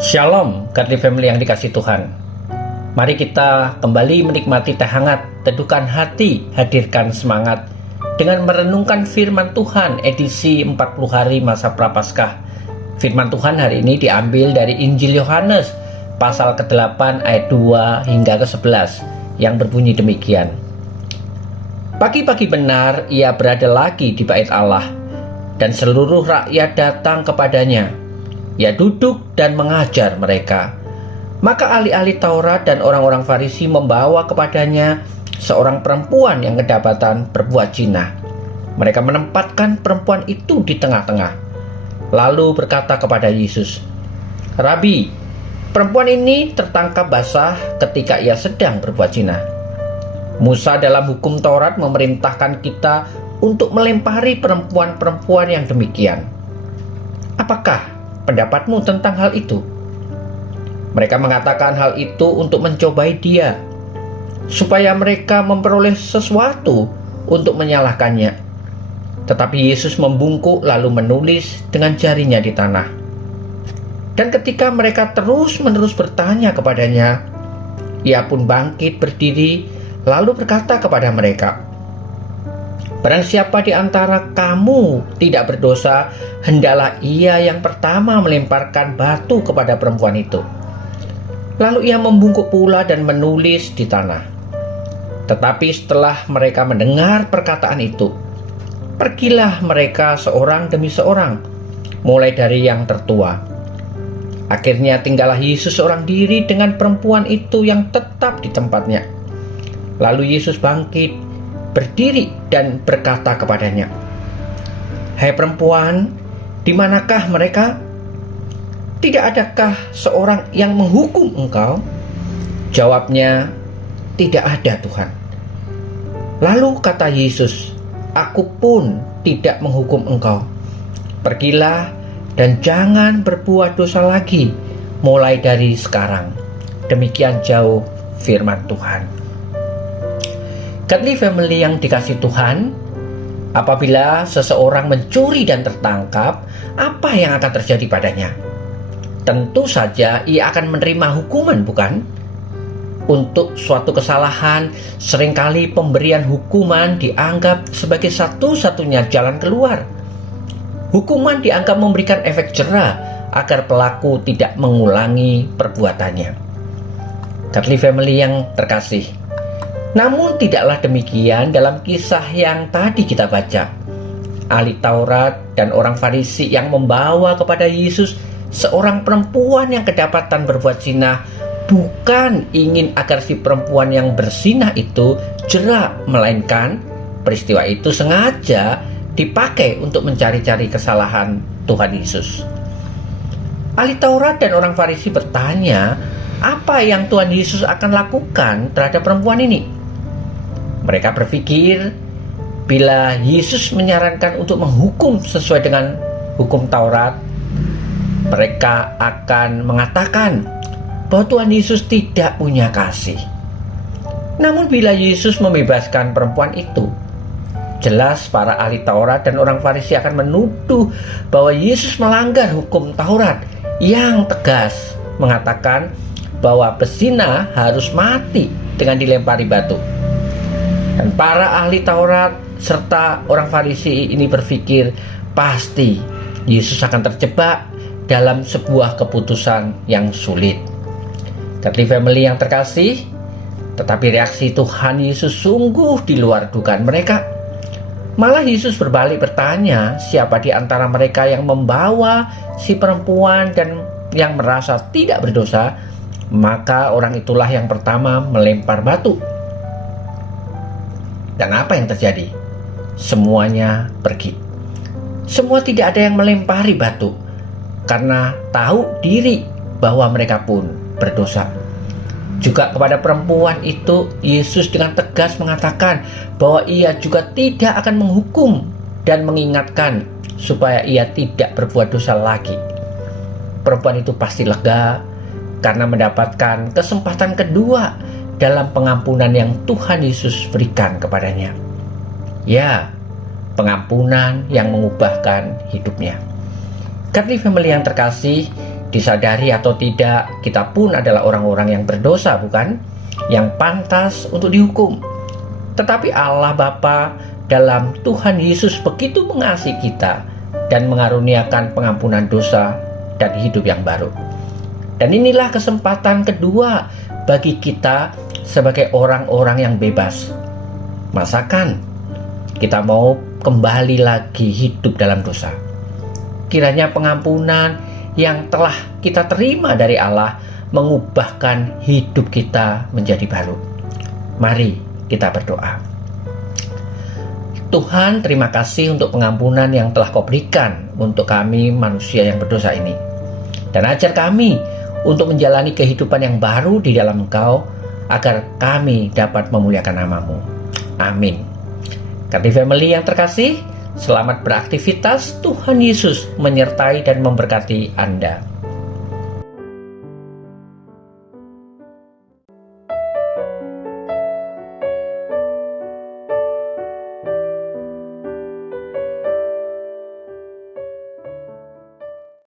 Shalom, Godly Family yang dikasih Tuhan. Mari kita kembali menikmati teh hangat, teduhkan hati, hadirkan semangat dengan merenungkan firman Tuhan edisi 40 hari masa Prapaskah. Firman Tuhan hari ini diambil dari Injil Yohanes pasal ke-8 ayat 2 hingga ke-11 yang berbunyi demikian. Pagi-pagi benar ia berada lagi di bait Allah, dan seluruh rakyat datang kepadanya. Ia duduk dan mengajar mereka. Maka ahli-ahli Taurat dan orang-orang Farisi membawa kepadanya seorang perempuan yang kedapatan berbuat zina. Mereka menempatkan perempuan itu di tengah-tengah, lalu berkata kepada Yesus, "Rabi, perempuan ini tertangkap basah ketika ia sedang berbuat zina. Musa dalam hukum Taurat memerintahkan kita untuk melempari perempuan-perempuan yang demikian. Apakah pendapatmu tentang hal itu?" Mereka mengatakan hal itu untuk mencobai dia, supaya mereka memperoleh sesuatu untuk menyalahkannya. Tetapi Yesus membungkuk lalu menulis dengan jarinya di tanah. Dan ketika mereka terus-menerus bertanya kepadanya, ia pun bangkit berdiri lalu berkata kepada mereka, "Barang siapa di antara kamu tidak berdosa, hendaklah ia yang pertama melemparkan batu kepada perempuan itu." Lalu ia membungkuk pula dan menulis di tanah. Tetapi setelah mereka mendengar perkataan itu, pergilah mereka seorang demi seorang, mulai dari yang tertua. Akhirnya tinggallah Yesus seorang diri dengan perempuan itu yang tetap di tempatnya. Lalu Yesus bangkit, berdiri dan berkata kepadanya, "Hai perempuan, di manakah mereka? Tidak adakah seorang yang menghukum engkau?" Jawabnya, "Tidak ada, Tuhan." Lalu kata Yesus, "Aku pun tidak menghukum engkau. Pergilah dan jangan berbuat dosa lagi mulai dari sekarang." Demikian jauh firman Tuhan. Godly Family yang dikasih Tuhan, apabila seseorang mencuri dan tertangkap, apa yang akan terjadi padanya? Tentu saja ia akan menerima hukuman, bukan? Untuk suatu kesalahan, seringkali pemberian hukuman dianggap sebagai satu-satunya jalan keluar. Hukuman dianggap memberikan efek jera agar pelaku tidak mengulangi perbuatannya. Godly Family yang terkasih, namun tidaklah demikian dalam kisah yang tadi kita baca. Ahli Taurat dan orang Farisi yang membawa kepada Yesus seorang perempuan yang kedapatan berbuat zina bukan ingin agar si perempuan yang berzina itu jera, melainkan peristiwa itu sengaja dipakai untuk mencari-cari kesalahan Tuhan Yesus. Ahli Taurat dan orang Farisi bertanya, apa yang Tuhan Yesus akan lakukan terhadap perempuan ini? Mereka berpikir, bila Yesus menyarankan untuk menghukum sesuai dengan hukum Taurat, mereka akan mengatakan bahwa Tuhan Yesus tidak punya kasih. Namun bila Yesus membebaskan perempuan itu, jelas para ahli Taurat dan orang Farisi akan menuduh bahwa Yesus melanggar hukum Taurat yang tegas, mengatakan bahwa pezina harus mati dengan dilempari batu. Dan para ahli Taurat serta orang Farisi ini berpikir pasti Yesus akan terjebak dalam sebuah keputusan yang sulit. Godly Family yang terkasih, tetapi reaksi Tuhan Yesus sungguh di luar dugaan mereka. Malah Yesus berbalik bertanya, siapa di antara mereka yang membawa si perempuan dan yang merasa tidak berdosa, maka orang itulah yang pertama melempar batu. Dan apa yang terjadi? Semuanya pergi. Semua tidak ada yang melempari batu, karena tahu diri bahwa mereka pun berdosa. Juga kepada perempuan itu, Yesus dengan tegas mengatakan bahwa ia juga tidak akan menghukum dan mengingatkan supaya ia tidak berbuat dosa lagi. Perempuan itu pasti lega karena mendapatkan kesempatan kedua dalam pengampunan yang Tuhan Yesus berikan kepadanya. Ya, pengampunan yang mengubahkan hidupnya. Godly Family yang terkasih, Disadari atau tidak, kita pun adalah orang-orang yang berdosa, bukan? Yang pantas untuk dihukum. Tetapi Allah Bapa dalam Tuhan Yesus begitu mengasihi kita dan mengaruniakan pengampunan dosa dan hidup yang baru. Dan inilah kesempatan kedua bagi kita sebagai orang-orang yang bebas. Masakan kita mau kembali lagi hidup dalam dosa? Kiranya pengampunan yang telah kita terima dari Allah mengubahkan hidup kita menjadi baru. Mari kita berdoa. Tuhan, terima kasih untuk pengampunan yang telah Kau berikan untuk kami manusia yang berdosa ini. Dan ajar kami untuk menjalani kehidupan yang baru di dalam Engkau, agar kami dapat memuliakan nama-Mu. Amin. Kardi Family yang terkasih, selamat beraktivitas. Tuhan Yesus menyertai dan memberkati Anda.